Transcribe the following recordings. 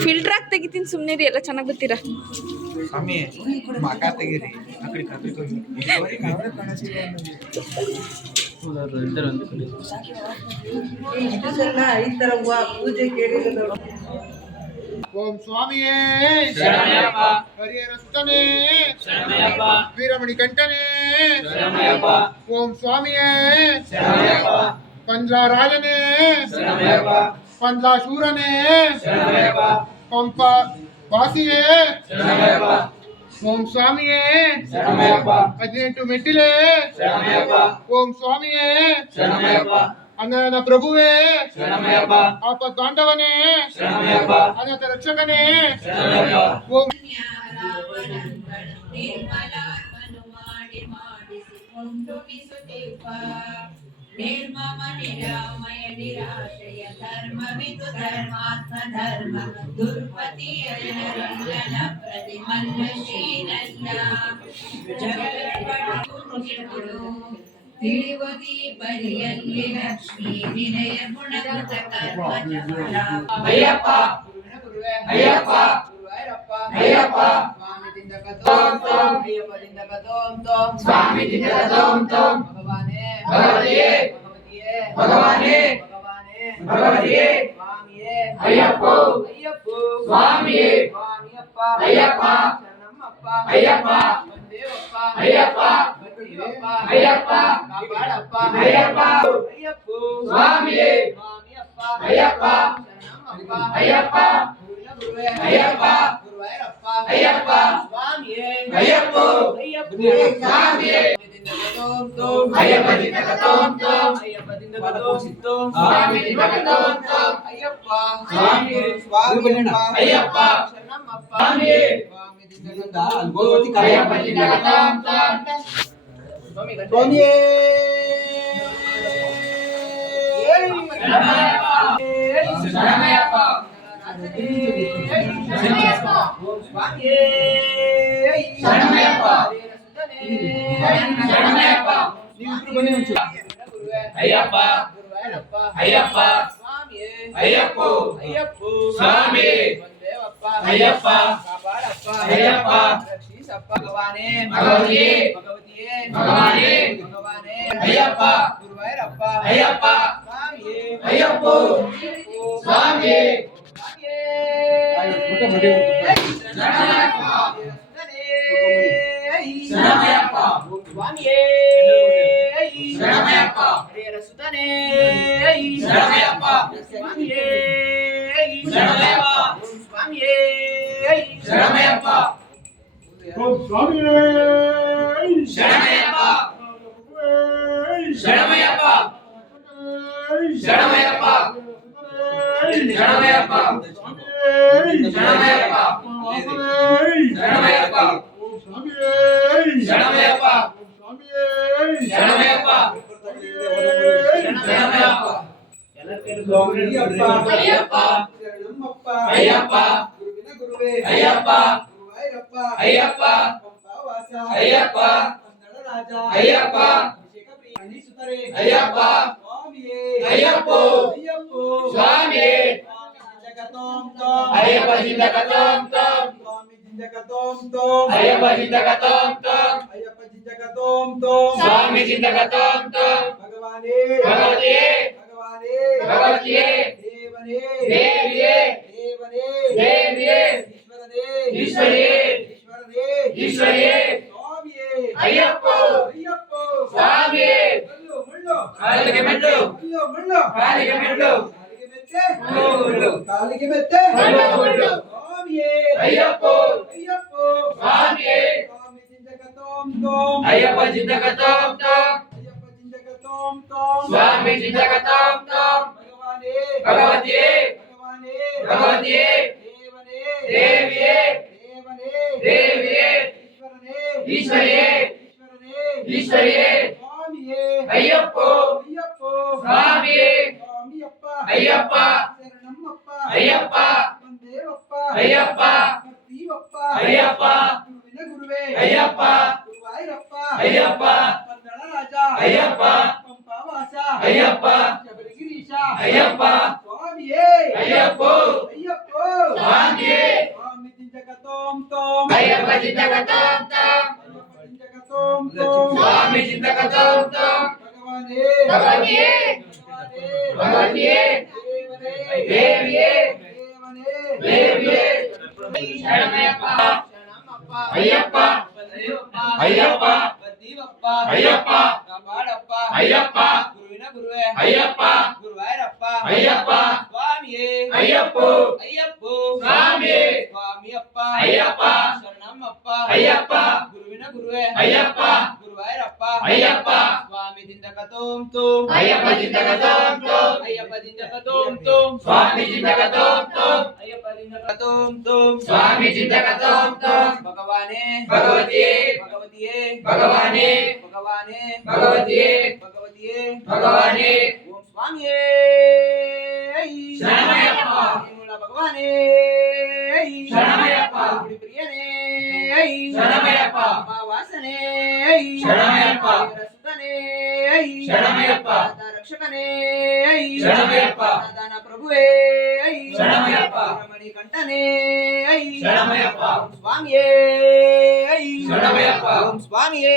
filter ಆಗಿ ತೆಗಿತೀನಿ ಸುಮ್ಮನೆ ರೀ, ಎಲ್ಲ ಚೆನ್ನಾಗಿ ಬರ್ತೀರಾ ಸ್ವಾಮಿ ಮಕ ತೆಗೀರಿ ಆ ಕಡೆ ಕತ್ರಿ ಓಂ ಸ್ವಾಮಿಯೇ ಶರಣಯ್ಯಪ್ಪ, ಹರಿಹರ ಸುತನೇ ಶರಣಯ್ಯಪ್ಪ, ವೀರಮಣಿ ಕಂಠನೇ ಶರಣಯ್ಯಪ್ಪ, ಓಂ ಸ್ವಾಮಿಯೇ ಶರಣಯ್ಯಪ್ಪ, ಪಂಜರಾಜನೇ ಶರಣಯ್ಯಪ್ಪ, ಪಂಜಾಶೂರನೇ ಶರಣಯ್ಯಪ್ಪ, ಪಂಪ ವಾಸಿಯೇ ಶರಣಯ್ಯಪ್ಪ, ಓಂ ಸ್ವಾಮಿಯೇ ಶರಣಯ್ಯಪ್ಪ, 18 ಮೆಟ್ಟಿಲೇ ಶರಣಯ್ಯಪ್ಪ, ಓಂ ಸ್ವಾಮಿಯೇ ಶರಣಯ್ಯಪ್ಪ, ಅನನ ಪ್ರಭುವೇ ಶರಣಯ್ಯಪ್ಪ, ಆಪತ್ ಬಾಂಧವನೇ ಶರಣಯ್ಯಪ್ಪ, ಅನಾಥ ರಕ್ಷಕನೇ ಶರಣಯ್ಯಪ್ಪ, ಓಂ ನಿರ್ಮಮ ನಿರಾಮಯ ನಿರಾಶಯ ಧರ್ಮವಿದು ಧರ್ಮಾತ್ಮ ಧರ್ಮ ದುರ್ಪತಿಯ ಜನರಂಜನ ಪ್ರತಿಮಲ್ಲಶೀಲಲ್ಲ ಜಗದ್ಗುರು ತಿಳಿವದಿ ಪರಿಯಲ್ಲಿ ಲಕ್ಷ್ಮೀ ವಿನಯ ಗುಣಗತ ಕರ್ಮ ಅಯ್ಯಪ್ಪ ಅಯ್ಯಪ್ಪ ಅಯ್ಯಪ್ಪ ಸ್ವಾಮಿದಿಂದ ಕತೋಂ ತೋಂ ಅಯ್ಯಪ್ಪದಿಂದ ಕತೋಂ ತೋಂ ಸ್ವಾಮಿದಿಂದ ಕತೋಂ ತೋಂ ಭಗವಾನೇ ಭಗವತಿಯೇ ಭಗವಾನೇ ಭಗವತಿಯೇ ಸ್ವಾಮಿಯೇ ಅಯ್ಯಪ್ಪ ಅಯ್ಯಪ್ಪ ಸ್ವಾಮಿಯೇ ಸ್ವಾಮಿಯಪ್ಪ ಅಯ್ಯಪ್ಪ ಶರಣಮ್ಮಪ್ಪ ಅಯ್ಯಪ್ಪ ಬಂದೇವಪ್ಪ ಅಯ್ಯಪ್ಪ ಬಂದೇವಪ್ಪ ಅಯ್ಯಪ್ಪ ಕಾಪಾಡಪ್ಪ ಅಯ್ಯಪ್ಪ ಅಯ್ಯಪ್ಪ ಸ್ವಾಮಿಯೇ ಸ್ವಾಮಿಯಪ್ಪ ಅಯ್ಯಪ್ಪ ಶರಣಮ್ಮಪ್ಪ ಅಯ್ಯಪ್ಪ ಗುರುವೇ ಅಯ್ಯಪ್ಪ ಗುರುವಾಯರಪ್ಪ ಅಯ್ಯಪ್ಪ ಸ್ವಾಮಿಯೇ ಅಯ್ಯಪ್ಪ ಅಯ್ಯಪ್ಪ ಸ್ವಾಮಿಯೇ ಕತೋಂ ತೋಂ ಅಯ್ಯಪ್ಪದಿಂದ ಕತೋಂ ತೋಂ ಅಯ್ಯಪ್ಪದಿಂದ ಕತೋಂ ತೋಂ ಸ್ವಾಮಿಯಿಂದ ಕತೋಂ ತೋಂ ಅಯ್ಯಪ್ಪ ಸ್ವಾಮಿ ಸ್ವಾಮಿಯಪ್ಪ ಅಯ್ಯಪ್ಪ ಶರಣಮ್ಮಪ್ಪ ಸ್ವಾಮಿ ಸ್ವಾಮಿದಿಂದ ಅಲ್ಗೋತಿ ಅಯ್ಯಪ್ಪದಿಂದ ಕತೋಂ ತೋಂ ಸ್ವಾಮಿಯೇ ಶರಣಯ್ಯಪ್ಪ ಶರಣಯ್ಯಪ್ಪ ಸ್ವಾಮಿಯೇ ಶರಣಯ್ಯಪ್ಪ ಶರಣಯ್ಯಪ್ಪ ನೀವಿಬ್ರು ಬನ್ನಿ ಮುಂಚೆ ಅಯ್ಯಪ್ಪ ಗುರುವಾಯರಪ್ಪ ಅಯ್ಯಪ್ಪ ಸ್ವಾಮಿಯೇ ಅಯ್ಯಪ್ಪ ಅಯ್ಯಪ್ಪ ಸ್ವಾಮಿ ಬಂದೇವಪ್ಪ ಅಯ್ಯಪ್ಪ ಕಾಪಾಡಪ್ಪ ಅಯ್ಯಪ್ಪ ರಕ್ಷಿಸಪ್ಪ ಭಗವಾನೇ ಭಗವತಿಯೇ ಭಗವತಿಯೇ ಭಗವಾನೇ ಭಗವಾನೇ ಅಯ್ಯಪ್ಪ ಗುರುವಾಯರಪ್ಪ ಅಯ್ಯಪ್ಪ ಸ್ವಾಮಿಯೇ ಅಯ್ಯಪ್ಪ ಸ್ವಾಮಿಯೇ ಶರಣಯ್ಯಪ್ಪ ಸ್ವಾಮಿಯೇ ಶರಣಯ್ಯಪ್ಪ ಹರಿಹರ ಸುತನೇ ಶರಣಯ್ಯಪ್ಪ ಸ್ವಾಮಿಯೇ ಶರಣಯ್ಯಪ್ಪ ಸ್ವಾಮಿಯೇ ಶರಣಯ್ಯಪ್ಪ ಓಂ ಸ್ವಾಮಿಯೇ ಶರಣಯ್ಯಪ್ಪ ಶರಣಯ್ಯಪ್ಪ ಶರಣಯ್ಯಪ್ಪ ಶರಣಯ್ಯಪ್ಪ ಶರಣಯ್ಯಪ್ಪ ಶರಣಯ್ಯಪ್ಪ ಶರಣಯ್ಯಪ್ಪ ಶರಣಯ್ಯಪ್ಪ ಶರಣಯ್ಯಪ್ಪ ಅಯ್ಯಪ್ಪ ಶರಣಮ್ಮಪ್ಪ ಅಯ್ಯಪ್ಪ ಗುರುವಿನ ಗುರುವೇ ಅಯ್ಯಪ್ಪ ಗುರುವಾಯರಪ್ಪ ಅಯ್ಯಪ್ಪ ಪಂಪವಾಸ ಅಯ್ಯಪ್ಪ ಕನ್ನಡ ರಾಜ ಅಯ್ಯಪ್ಪ ಅಭಿಷೇಕ ಪ್ರಿಯ ಸುತರೇ ಅಯ್ಯಪ್ಪ ಸ್ವಾಮಿಯೇ ಅಯ್ಯಪ್ಪ ಅಯ್ಯಪ್ಪ ಸ್ವಾಮಿಯೇ ಜಗತೋಂ ತೋಂ ಅಯ್ಯಪ್ಪ ಜಿಂದಗತೋಂ ತೋಂ ಸ್ವಾಮಿ ಜಿಂದಗತೋಂ ತೋಂ ಅಯ್ಯಪ್ಪ ಜಿಂದಗತೋಂ ತೋಂ ಅಯ್ಯಪ್ಪ ಜಿಂದಗತೋಂ ತೋಂ ಸ್ವಾಮಿ ಜಿಂದಗತೋಂ ತೋಂ ಭಗವಾನೇ ಭಗವತಿಯೇ ಭಗವಾನೇ ಭಗವತಿಯೇ ದೇವನೇ ದೇವಿಯೇ ದೇವನೇ ದೇವಿಯೇ ಈಶ್ವರನೇ ಈಶ್ವರಿಯೇ ಈಶ್ವರನೇ ಈಶ್ವರಿಯೇ ಸ್ವಾಮಿಯೇ ಅಯ್ಯಪ್ಪ ಅಯ್ಯಪ್ಪ ಸ್ವಾಮಿಯೇ ಮುಳ್ಳು ಮುಳ್ಳು ಕಾಲಿಗೆ ಮೆಟ್ಟು ಮುಳ್ಳು ಮುಳ್ಳು ಕಾಲಿಗೆ ಮೆಟ್ಟು ಕಾಲಿಗೆ ಮೆತ್ತೆ ಸ್ವಾಮಿಯೇ ಅಯ್ಯಪ್ಪ ಅಯ್ಯಪ್ಪ ಸ್ವಾಮಿಯೇ ಸ್ವಾಮಿ ಜಿಂದಗತೋಂ ತೋಂ ಅಯ್ಯಪ್ಪ ಜಿಂದಗತೋಂ ತೋಂ ಅಯ್ಯಪ್ಪ ಜಿಂದಗತೋಂ ತೋಂ ಸ್ವಾಮಿ ಜಿಂದಗತೋಂ ತೋಂ ಭಗವಾನೇ ಭಗವತಿಯೇ ಭಗವಾನೇ ಭಗವತಿಯೇ ದೇವನೇ ದೇವಿಯೇ ದೇವನೇ ದೇವಿಯೇ ಈಶ್ವರನೇ ಈಶ್ವರಿಯೇ ಈಶ್ವರನೇ ಈಶ್ವರಿಯೇ ಸ್ವಾಮಿಯೇ ಅಯ್ಯಪ್ಪ ಅಯ್ಯಪ್ಪ ಸ್ವಾಮಿಯೇ ಸ್ವಾಮಿಯಪ್ಪ ಅಯ್ಯಪ್ಪ ಶರಣಮ್ಮಪ್ಪ ಅಯ್ಯಪ್ಪ ಬಂದೇವಪ್ಪ ಅಯ್ಯಪ್ಪ ಬರ್ತೀವಪ್ಪ ಅಯ್ಯಪ್ಪ ಗುರುವಿನ ಗುರುವೇ ಅಯ್ಯಪ್ಪ ಗುರುವಾಯೂರಪ್ಪ ಅಯ್ಯಪ್ಪ ಪಂದಳ ರಾಜ ಅಯ್ಯಪ್ಪ ಪಂಪಾವಾಸ ಅಯ್ಯಪ್ಪ ಶಬರಿಗಿರೀಶ ಅಯ್ಯಪ್ಪ ಸ್ವಾಮಿಯೇ ಅಯ್ಯಪ್ಪ ಅಯ್ಯಪ್ಪ ಸ್ವಾಮಿಯೇ ಸ್ವಾಮಿ ಜಿಂಜಕತೋಂ ತೋಂ ಅಯ್ಯಪ್ಪ ಜಿಂದಕತೋಂ ತೋಂ ಅಯ್ಯಪ್ಪ ಜಿಂಜಕತೋಂ ತೋಂ ಸ್ವಾಮಿ ಜಿಂದಕತೋಂ ತೋಂ ಭಗವಾನೇ ಭಗವತಿಯೇ ಭಗವತಿಯೇ ದೇವಿಯೇ ದೇವಿಯೇ ಶರಣಮಯ್ಯಪ್ಪ ಅಯ್ಯಪ್ಪ ಅಯ್ಯಪ್ಪ ಬರ್ತೀವಪ್ಪ ಅಯ್ಯಪ್ಪ ಕಾಪಾಡಪ್ಪ ಅಯ್ಯಪ್ಪ ಗುರುವಿನ ಗುರುವೇ ಅಯ್ಯಪ್ಪ ಗುರುವಾಯೂರಪ್ಪ ಅಯ್ಯಪ್ಪ ಸ್ವಾಮಿಯೇ ಅಯ್ಯಪ್ಪ ಅಯ್ಯಪ್ಪ ಸ್ವಾಮಿಯೇ ಸ್ವಾಮಿಯಪ್ಪ ಅಯ್ಯಪ್ಪ ಶರಣಮ್ಮಪ್ಪ ಅಯ್ಯಪ್ಪ ಗುರುವಿನ ಗುರುವೇ ಅಯ್ಯಪ್ಪ ಗುರುವಾಯೂರಪ್ಪ ಅಯ್ಯಪ್ಪ ಸ್ವಾಮಿ ಜಿಂಜಕತೋಂ ತೋಂ ಅಯ್ಯಪ್ಪ ಜಿಂದಕತೋಂ ತೋಂ ಅಯ್ಯಪ್ಪ ಜಿಂಜಕತೋಂ ತೋಂ ಸ್ವಾಮಿ ಜಿಂದಕತೋಂ ತೋಂ ಅಯ್ಯಪ್ಪ ಜಿಂಜಕತೋಂ ತೋಂ ಸ್ವಾಮಿ ಜಿಂದಕತೋಂ ತೋಂ ಭಗವಾನೇ ಭಗವತಿಯೇ ಭಗವತಿಯೇ ಭಗವಾನೇ ಭಗವಾನೇ ಭಗವತಿಯೇ ಭಗವತಿಯೇ ಭಗವಾನೇ ಓಂ ಸ್ವಾಮಿಯೇ ಶರಣಮಯ್ಯಪ್ಪ ಮೂಲ ಭಗವಾನೇ ಶರಣಮಯ್ಯಪ್ಪ ಗುಡಿ ಪ್ರಿಯನೇ ಶರಣಮಯ್ಯಪ್ಪ ವಾಸನೇ ಶರಣಮಯ್ಯಪ್ಪ ಸುತನೇ ಶರಣಮಯ್ಯಪ್ಪ ರಕ್ಷಕನೇ ಶರಣಮಯ್ಯಪ್ಪ ದಾನ ಪ್ರಭುವೇ ಶರಣಮಯ್ಯಪ್ಪ ರಮಣಿ ಕಂಠನೇ ಶರಣಮಯ್ಯಪ್ಪ ಸ್ವಾಮಿಯೇ ಶರಣಮಯ್ಯಪ್ಪ ಓಂ ಸ್ವಾಮಿಯೇ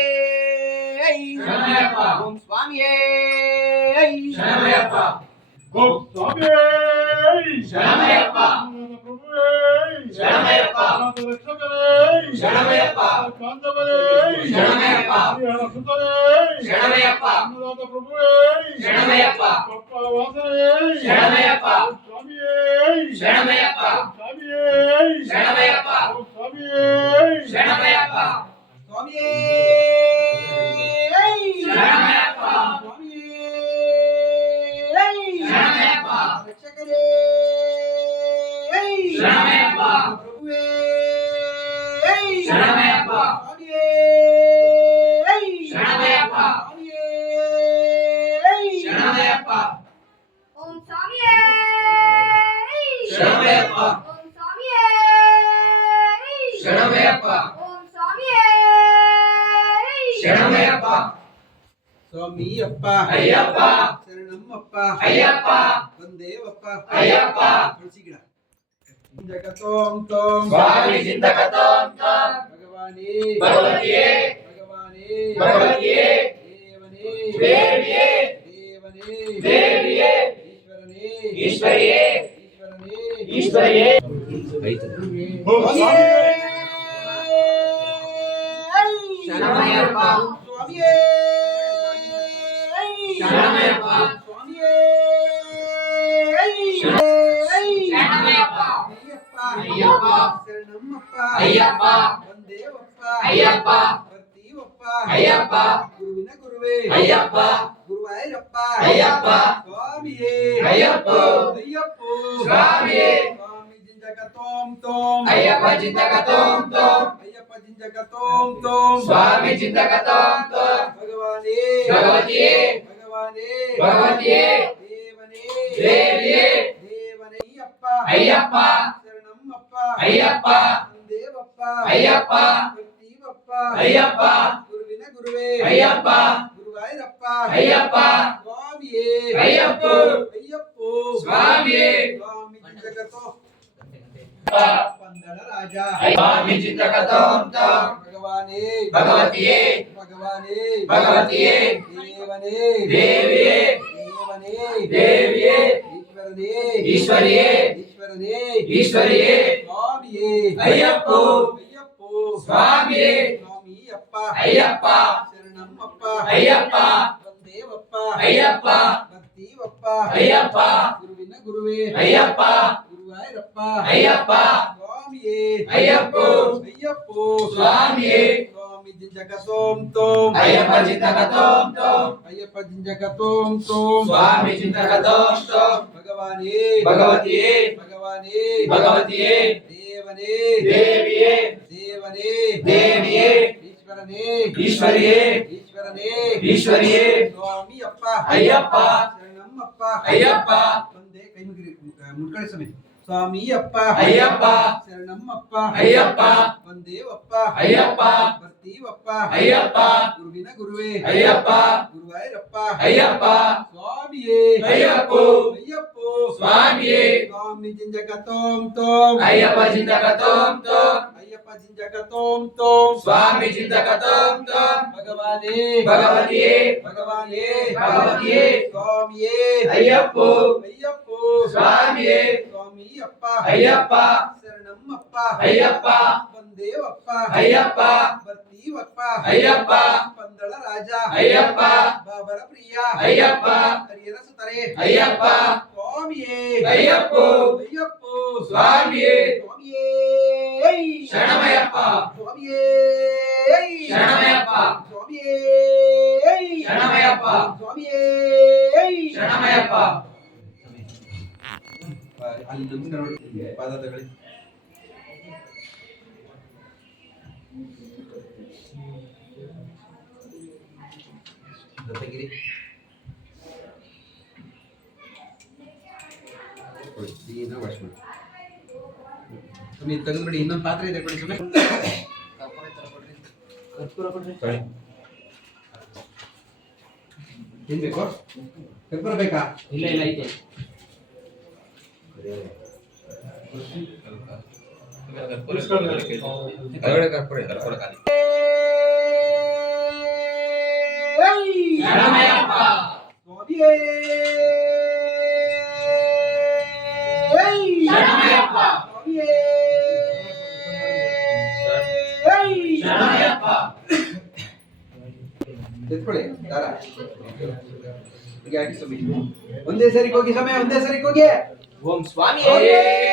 ಶರಣಮಯ್ಯಪ್ಪ ಓಂ ಸ್ವಾಮಿಯೇ ಶರಣಮಯ್ಯಪ್ಪ ಓಂ ಸ್ವಾಮಿಯೇ ಶರಣಮಯ್ಯಪ್ಪ ಪ್ರಭುವೇ ಶರಣಮಯ್ಯಪ್ಪ ರಕ್ಷಕರೇ ಶರಣಮಯ್ಯಪ್ಪ ಕಾಂತವರೇ ಶರಣಮಯ್ಯಪ್ಪ ಹರಿಹರ ಸುತರೇ ಶರಣಮಯ್ಯಪ್ಪ ಅನುರಾಧ ಪ್ರಭುವೇ ಶರಣಮಯ್ಯಪ್ಪ ಪಪ್ಪಳ ವಾಸನೇ ಶರಣಮಯ್ಯಪ್ಪ ಸ್ವಾಮಿಯೇ ಶರಣಮಯ್ಯಪ್ಪ ಸ್ವಾಮಿಯೇ ಶರಣಮಯ್ಯಪ್ಪ ಓಂ ಸ್ವಾಮಿಯೇ ಶರಣಮಯ್ಯಪ್ಪ ಸ್ವಾಮಿಯೇ ಶರಣಮಯ್ಯಪ್ಪ ಸ್ವಾಮಿಯೇ ಶರಣಮಯ್ಯಪ್ಪ ರಕ್ಷಕರೇ ಶರಣಮಯ್ಯಪ್ಪ ಪ್ರಭುವೇ ಶರಣಮಯ್ಯಪ್ಪ ಸ್ವಾಮಿಯೇ ಶರಣಮಯ್ಯಪ್ಪ ಸ್ವಾಮಿಯೇ ಶರಣಮಯ್ಯಪ್ಪ ಓಂ ಸ್ವಾಮಿಯೇ ಶರಣಮಯ್ಯಪ್ಪ ಓಂ ಸ್ವಾಮಿಯೇ ಶರಣಮಯ್ಯಪ್ಪ ಓಂ ಸ್ವಾಮಿಯೇ ಶರಣಮಯ್ಯಪ್ಪ ಸ್ವಾಮಿಯಪ್ಪ ಅಯ್ಯಪ್ಪ ಶರಣಮ್ಮಪ್ಪ ಅಯ್ಯಪ್ಪ ಬಂದೇವಪ್ಪ ಅಯ್ಯಪ್ಪ ತುಳಸಿ ಗಿಡ ಜಗತೋಂ ತೋಂ ಸ್ವಾಮಿ ಜಿಂದಕತೋಂ ತೋಂ ಭಗವಾನೇ ಭಗವತಿಯೇ ಭಗವಾನೇ ಭಗವತಿಯೇ ದೇವನೇ ದೇವಿಯೇ ದೇವನೇ ದೇವಿಯೇ ಈಶ್ವರನೇ ಈಶ್ವರಿಯೇ ಈಶ್ವರನೇ ಈಶ್ವರಿಯೇ ಓಂ ಸ್ವಾಮಿಯೇ ಶರಣಮಯ್ಯಪ್ಪ ಸ್ವಾಮಿಯೇ ಶರಣಮಯ್ಯಪ್ಪ ಸ್ವಾಮಿಯೇ ಶರಣಮಯ್ಯಪ್ಪ ಅಯ್ಯಪ್ಪ ಶರಣಮ್ಮಪ್ಪ ಅಯ್ಯಪ್ಪ ಬಂದೇವಪ್ಪ ಅಯ್ಯಪ್ಪ ಬರ್ತೀವಪ್ಪ ಅಯ್ಯಪ್ಪ ಗುರುವಿನ ಗುರುವೇ ಅಯ್ಯಪ್ಪ ಗುರುವಾಯೂರಪ್ಪ ಅಯ್ಯಪ್ಪ ಸ್ವಾಮಿಯೇ ಅಯ್ಯಪ್ಪ ಅಯ್ಯಪ್ಪ ಸ್ವಾಮಿಯೇ ಸ್ವಾಮಿ ಜಿಂಜಕತೋಂ ತೋಂ ಅಯ್ಯಪ್ಪ ಜಿಂದಕತೋಂ ತೋಂ ಅಯ್ಯಪ್ಪ ಜಿಂಜಕತೋಂ ತೋಂ ಸ್ವಾಮಿ ಜಿಂದಕತೋಂ ತೋಂ ಭಗವಾನೇ ಭಗವತಿಯೇ ಭಗವಾನೇ ಭಗವತಿಯೇ ದೇವನೇ ದೇವಿಯೇ ದೇವನೇ ಅಯ್ಯಪ್ಪ ಶರಣಮ್ಮಪ್ಪ ಅಯ್ಯಪ್ಪ ದೇವಪ್ಪ ಅಯ್ಯಪ್ಪ ಬರ್ತೀವಪ್ಪ ಅಯ್ಯಪ್ಪ ಗುರುವಿನ ಗುರುವೇ ಅಯ್ಯಪ್ಪ ಗುರುವಾಯೂರಪ್ಪ ಅಯ್ಯಪ್ಪ ಸ್ವಾಮಿಯೇ ಅಯ್ಯಪ್ಪ ಅಯ್ಯಪ್ಪ ಸ್ವಾಮಿಯೇ ಸ್ವಾಮಿ ಜಿಂಜಕತೋ ಪಂದಳ ರಾಜ ಸ್ವಾಮಿ ಜಿಂದಕತೋಂ ತೋಂ ಭಗವಾನೇ ಭಗವತಿಯೇ ಭಗವಾನೇ ಭಗವತಿಯೇ ದೇವನೇ ದೇವಿಯೇ ದೇವನೇ ದೇವಿಯೇ ಈಶ್ವರನೇ ಈಶ್ವರಿಯೇ ಈಶ್ವರನೇ ಈಶ್ವರಿಯೇ ಸ್ವಾಮಿಯೇ ಅಯ್ಯಪ್ಪ ಅಯ್ಯಪ್ಪ ಸ್ವಾಮಿಯೇ ಸ್ವಾಮಿಯಪ್ಪ ಅಯ್ಯಪ್ಪ ಶರಣಮ್ಮಪ್ಪ ಅಯ್ಯಪ್ಪ ಬಂದೇವಪ್ಪ ಅಯ್ಯಪ್ಪ ಬರ್ತೀವಪ್ಪ ಅಯ್ಯಪ್ಪ ಗುರುವಿನ ಗುರುವೇ ಅಯ್ಯಪ್ಪ ಗುರುವಾಯೂರಪ್ಪ ಅಯ್ಯಪ್ಪ ಸ್ವಾಮಿಯೇ ಅಯ್ಯಪ್ಪ ಅಯ್ಯಪ್ಪ ಸ್ವಾಮಿಯೇ ಸ್ವಾಮಿ ಜಿಂಜಕತೋಂ ತೋಂ ಅಯ್ಯಪ್ಪ ಜಿಂದಕತೋಂ ತೋಂ ಅಯ್ಯಪ್ಪ ಜಿಂಜಕತೋಂ ತೋಂ ಸ್ವಾಮಿ ಜಿಂದಕತೋಂ ತೋಂ ಭಗವಾನೇ ಭಗವತಿಯೇ ಭಗವಾನೇ ಭಗವತಿಯೇ ದೇವನೇ ದೇವಿಯೇ ದೇವನೇ ದೇವಿಯೇ ಈಶ್ವರನೇ ಈಶ್ವರಿಯೇ ಈಶ್ವರನೇ ಈಶ್ವರಿಯೇ ಸ್ವಾಮಿಯಪ್ಪ ಅಯ್ಯಪ್ಪ ಶರಣಮ್ಮಪ್ಪ ಅಯ್ಯಪ್ಪ ಬಂದೆ ಕೈ ಮುಗಿರಿ ಮುಟ್ಕೊಳ್ಳಿ ಸ್ವಾಮಿ ಸ್ವಾಮಿಯಪ್ಪ ಅಯ್ಯಪ್ಪ ಶರಣಮ್ಮಪ್ಪ ಅಯ್ಯಪ್ಪ ಬಂದೇವಪ್ಪ ಅಯ್ಯಪ್ಪ ಬರ್ತೀವಪ್ಪ ಅಯ್ಯಪ್ಪ ಗುರುವಿನ ಗುರುವೇ ಅಯ್ಯಪ್ಪ ಗುರುವಾಯೂರಪ್ಪ ಅಯ್ಯಪ್ಪ ಸ್ವಾಮಿಯೇ ಅಯ್ಯಪ್ಪೋ ಅಯ್ಯಪ್ಪೋ ಸ್ವಾಮಿಯೇ ಸ್ವಾಮಿ ಜಿಂಜಕ ತೋಂ ತೋಂ ಅಯ್ಯಪ್ಪ ಜಿಂದಕ ತೋಂ ತೋಂ ಅಯ್ಯಪ್ಪ ಜಿಂಜಕ ತೋಂ ತೋಂ ಸ್ವಾಮಿ ಜಿಂದಕ ತೋಂ ತೋಂ ಭಗವಾನೇ ಭಗವತಿಯೇ ಭಗವಾನೇ ಭಗವತಿಯೇ ಸ್ವಾಮಿಯೇ ಅಯ್ಯಪ್ಪೋ ಅಯ್ಯಪ್ಪೋ ಸ್ವಾಮಿಯೇ ಸ್ವಾಮಿಯಪ್ಪ ಅಯ್ಯಪ್ಪ ಶರಣಮ್ಮಪ್ಪ ಅಯ್ಯಪ್ಪ ಬಂದೇವಪ್ಪ ಅಯ್ಯಪ್ಪ ಬರ್ತೀವಪ್ಪ ಅಯ್ಯಪ್ಪ ಪಂದಳ ರಾಜ ಅಯ್ಯಪ್ಪ ಬಾಬರ ಪ್ರಿಯ ಅಯ್ಯಪ್ಪ ಹರಿಯರ ಸುತರೆ ಅಯ್ಯಪ್ಪ ಸ್ವಾಮಿಯೇ ಅಯ್ಯಪ್ಪೋ ಅಯ್ಯಪ್ಪೋ ಸ್ವಾಮಿಯೇ ಸ್ವಾಮಿಯೇ ಶರಣಮಯ್ಯಪ್ಪ ಸ್ವಾಮಿಯೇ ಶರಣಮಯ್ಯಪ್ಪ ಸ್ವಾಮಿಯೇ ಶರಣಮಯ್ಯಪ್ಪ ಸ್ವಾಮಿಯೇ ಶರಣಮಯ್ಯಪ್ಪ ಅಲ್ಲಿ ಮುಂದೆ ನೋಡಿ ಪಾದ ತಗೊಳ್ಳಿ ತೆಗಿರಿ ಕ್ಲೀನಾಗಿ ವಾಶ್ ಮಾಡಿ ಸುಮ್ಮನೆ ತೆಗೆದ್ಬಿಡಿ ಇನ್ನೊಂದು ಪಾತ್ರೆ ಇದೆ ಕೊಡಿ ಸುಮ್ಮನೆ ಕರ್ಪೂರ ಕೊಡ್ರಿ ಏನ್ ಬೇಕು ಕರ್ಪೂರ ಬೇಕಾ ಇಲ್ಲ ಇಲ್ಲ ಐತೆ ಶರಣಮಯ್ಯಪ್ಪ ಸ್ವಾಮಿಯೇ ಶರಣಮಯ್ಯಪ್ಪ ಸ್ವಾಮಿಯೇ ಶರಣಮಯ್ಯಪ್ಪ ಎತ್ಕೊಳ್ಳಿ ದಾರ ಹೀಗೆ ಹಾಕಿ ಸ್ವಾಮಿ ಒಂದೇ ಸರಿ ಹೋಗಿ ಸಮಯ ಒಂದೇ ಸರಿ ಹೋಗಿ ಓಂ ಸ್ವಾಮಿಯೇ